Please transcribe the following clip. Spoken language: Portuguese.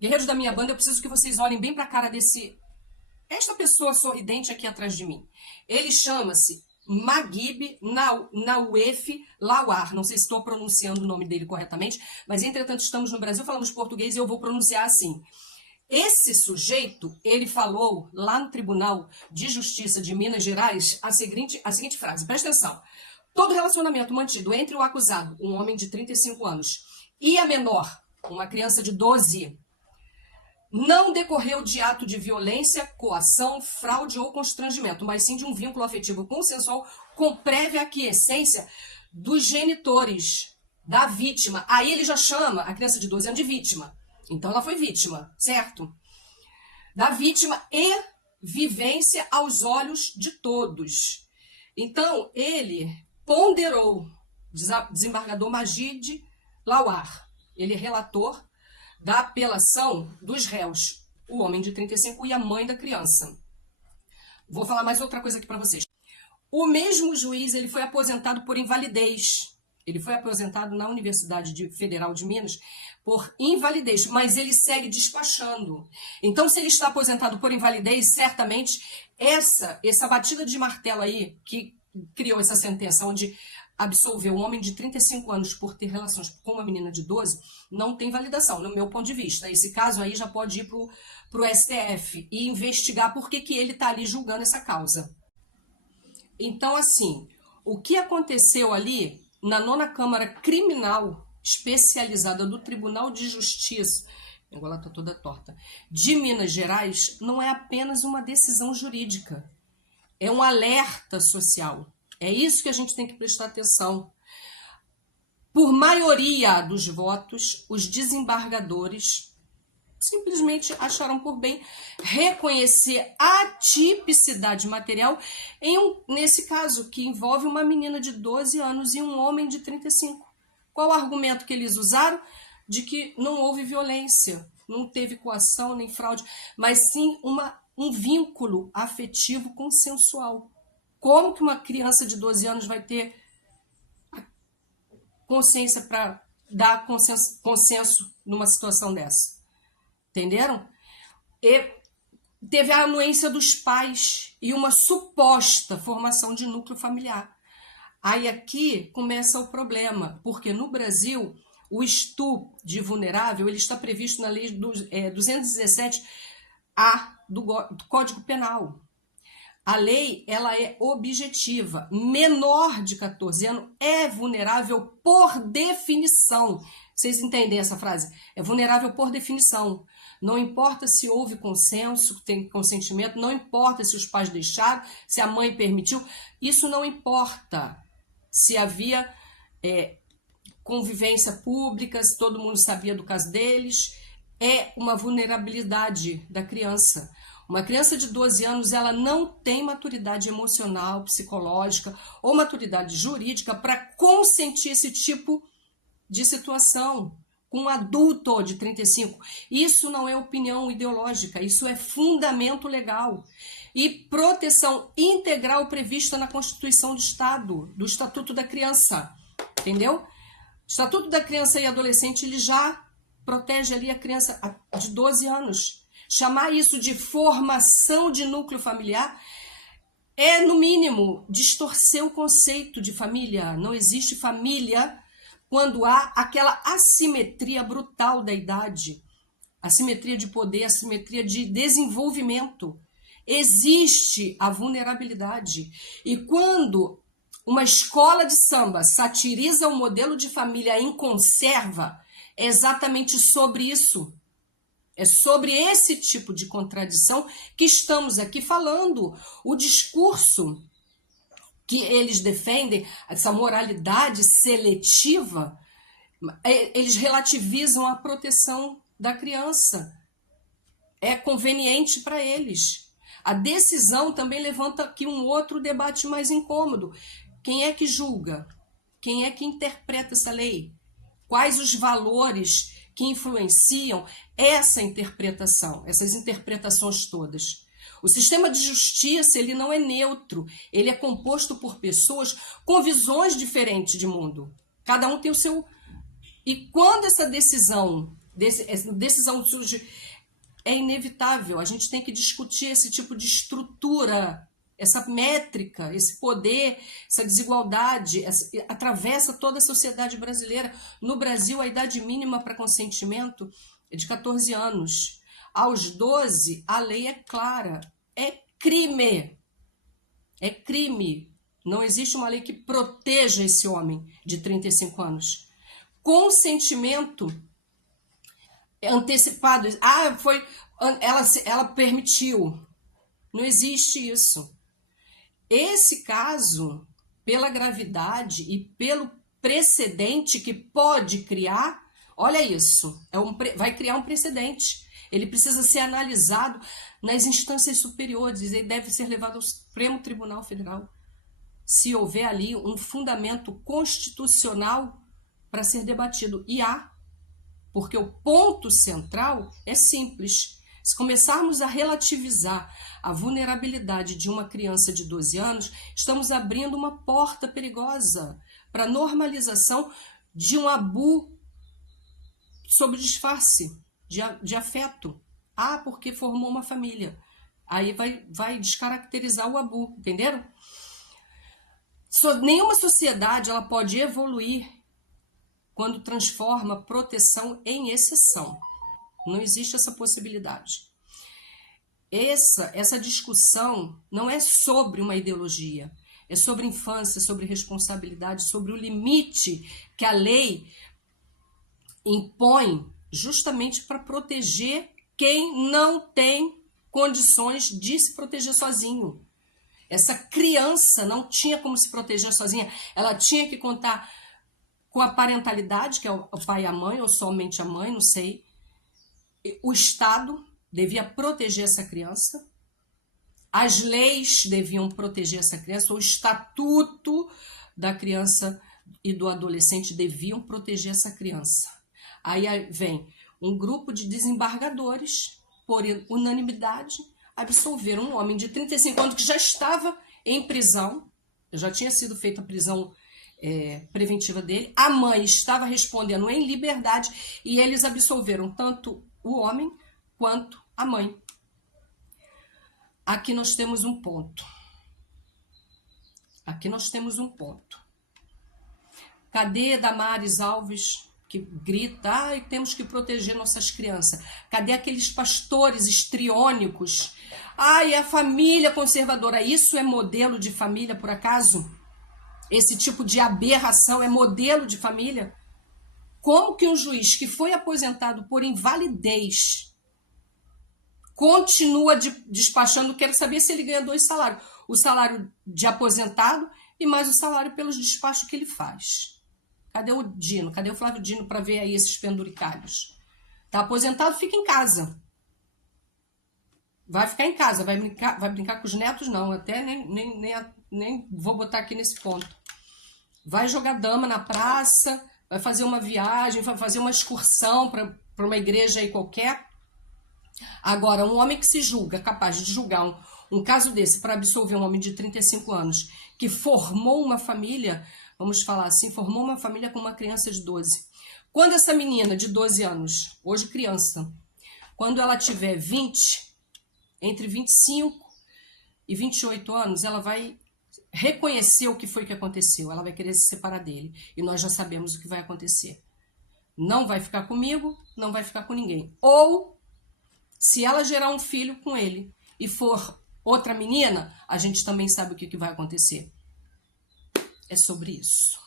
Guerreiros da minha banda, eu preciso que vocês olhem bem pra cara esta pessoa sorridente aqui atrás de mim. Ele chama-se Magib Naouef Lawar. Não sei se estou pronunciando o nome dele corretamente, mas entretanto estamos no Brasil, falamos português e eu vou pronunciar assim. Esse sujeito, ele falou lá no Tribunal de Justiça de Minas Gerais a seguinte frase, presta atenção. Todo relacionamento mantido entre o acusado, um homem de 35 anos, e a menor, uma criança de 12, não decorreu de ato de violência, coação, fraude ou constrangimento, mas sim de um vínculo afetivo consensual com prévia aquiescência dos genitores da vítima. Aí ele já chama a criança de 12 anos de vítima. Então ela foi vítima, certo? Da vítima e vivência aos olhos de todos. Então ele ponderou, desembargador Magib Lawar, ele é relator da apelação dos réus, o homem de 35 e a mãe da criança. Vou falar mais outra coisa aqui para vocês. O mesmo juiz, ele foi aposentado por invalidez. Ele foi aposentado na Universidade Federal de Minas por invalidez, mas ele segue despachando. Então, se ele está aposentado por invalidez, certamente essa batida de martelo aí, que criou essa sentença, onde absolveu um homem de 35 anos por ter relações com uma menina de 12, não tem validação, no meu ponto de vista. Esse caso aí já pode ir para o STF e investigar por que ele está ali julgando essa causa. Então, assim, o que aconteceu ali na 9ª Câmara Criminal Especializada do Tribunal de Justiça, agora está toda torta, de Minas Gerais, não é apenas uma decisão jurídica, é um alerta social. É isso que a gente tem que prestar atenção. Por maioria dos votos, os desembargadores simplesmente acharam por bem reconhecer a tipicidade material nesse caso, que envolve uma menina de 12 anos e um homem de 35. Qual o argumento que eles usaram? De que não houve violência, não teve coação nem fraude, mas sim um vínculo afetivo consensual. Como que uma criança de 12 anos vai ter consciência para dar consenso numa situação dessa? Entenderam? E teve a anuência dos pais e uma suposta formação de núcleo familiar. Aí aqui começa o problema, porque no Brasil o estupro de vulnerável ele está previsto na lei 217A do Código Penal. A lei, ela é objetiva. Menor de 14 anos é vulnerável por definição. Vocês entendem essa frase? É vulnerável por definição. Não importa se houve consenso, tem consentimento, não importa se os pais deixaram, se a mãe permitiu. Isso não importa. Se havia convivência pública, se todo mundo sabia do caso deles, é uma vulnerabilidade da criança. Uma criança de 12 anos, ela não tem maturidade emocional, psicológica ou maturidade jurídica para consentir esse tipo de situação com um adulto de 35. Isso não é opinião ideológica, isso é fundamento legal. E proteção integral prevista na Constituição do Estado, do Estatuto da Criança, entendeu? O Estatuto da Criança e Adolescente, ele já protege ali a criança de 12 anos. Chamar isso de formação de núcleo familiar é, no mínimo, distorcer o conceito de família. Não existe família quando há aquela assimetria brutal da idade, assimetria de poder, assimetria de desenvolvimento. Existe a vulnerabilidade. E quando uma escola de samba satiriza o modelo de família em conserva, é exatamente sobre isso. É sobre esse tipo de contradição que estamos aqui falando. O discurso que eles defendem, essa moralidade seletiva, eles relativizam a proteção da criança. É conveniente para eles. A decisão também levanta aqui um outro debate mais incômodo. Quem é que julga? Quem é que interpreta essa lei? Quais os valores que influenciam essa interpretação, essas interpretações todas? O sistema de justiça, ele não é neutro, ele é composto por pessoas com visões diferentes de mundo. Cada um tem o seu... E quando essa decisão decisão surge, é inevitável. A gente tem que discutir esse tipo de estrutura, essa métrica, esse poder, essa desigualdade, atravessa toda a sociedade brasileira. No Brasil, a idade mínima para consentimento é de 14 anos. Aos 12, a lei é clara. É crime. É crime. Não existe uma lei que proteja esse homem de 35 anos. Consentimento antecipado. Ela permitiu. Não existe isso. Esse caso, pela gravidade e pelo precedente que pode criar, olha isso, vai criar um precedente. Ele precisa ser analisado nas instâncias superiores, ele deve ser levado ao Supremo Tribunal Federal, se houver ali um fundamento constitucional para ser debatido. E há, porque o ponto central é simples. Se começarmos a relativizar a vulnerabilidade de uma criança de 12 anos, estamos abrindo uma porta perigosa para a normalização de um abu sob disfarce de afeto. Porque formou uma família. Aí vai descaracterizar o abu, entenderam? Nenhuma sociedade ela pode evoluir quando transforma proteção em exceção. Não existe essa possibilidade. Essa discussão não é sobre uma ideologia, é sobre infância, sobre responsabilidade, sobre o limite que a lei impõe justamente para proteger quem não tem condições de se proteger sozinho. Essa criança não tinha como se proteger sozinha, ela tinha que contar com a parentalidade, que é o pai e a mãe, ou somente a mãe, não sei. O Estado devia proteger essa criança, as leis deviam proteger essa criança, o Estatuto da Criança e do Adolescente deviam proteger essa criança. Aí vem um grupo de desembargadores, por unanimidade, absolveram um homem de 35 anos que já estava em prisão, já tinha sido feita a prisão preventiva dele, a mãe estava respondendo em liberdade e eles absolveram tanto o homem quanto a mãe. Aqui nós temos um ponto. Cadê Damares Alves, que grita, temos que proteger nossas crianças? Cadê aqueles pastores histriônicos? É a família conservadora. Isso é modelo de família, por acaso? Esse tipo de aberração é modelo de família? Como que um juiz que foi aposentado por invalidez continua despachando? Quero saber se ele ganha 2 salários. O salário de aposentado e mais o salário pelos despachos que ele faz. Cadê o Dino? Cadê o Flávio Dino para ver aí esses penduricalhos? Tá aposentado, fica em casa. Vai ficar em casa, vai brincar com os netos? Não, até nem vou botar aqui nesse ponto. Vai jogar dama na praça, vai fazer uma viagem, vai fazer uma excursão para uma igreja aí qualquer. Agora, um homem que se julga capaz de julgar um caso desse para absolver um homem de 35 anos que formou uma família, vamos falar assim, formou uma família com uma criança de 12. Quando essa menina de 12 anos, hoje criança, quando ela tiver entre 25 e 28 anos, ela vai reconhecer o que foi que aconteceu, ela vai querer se separar dele. E nós já sabemos o que vai acontecer. Não vai ficar comigo, não vai ficar com ninguém. Ou, se ela gerar um filho com ele e for outra menina, a gente também sabe o que vai acontecer. É sobre isso.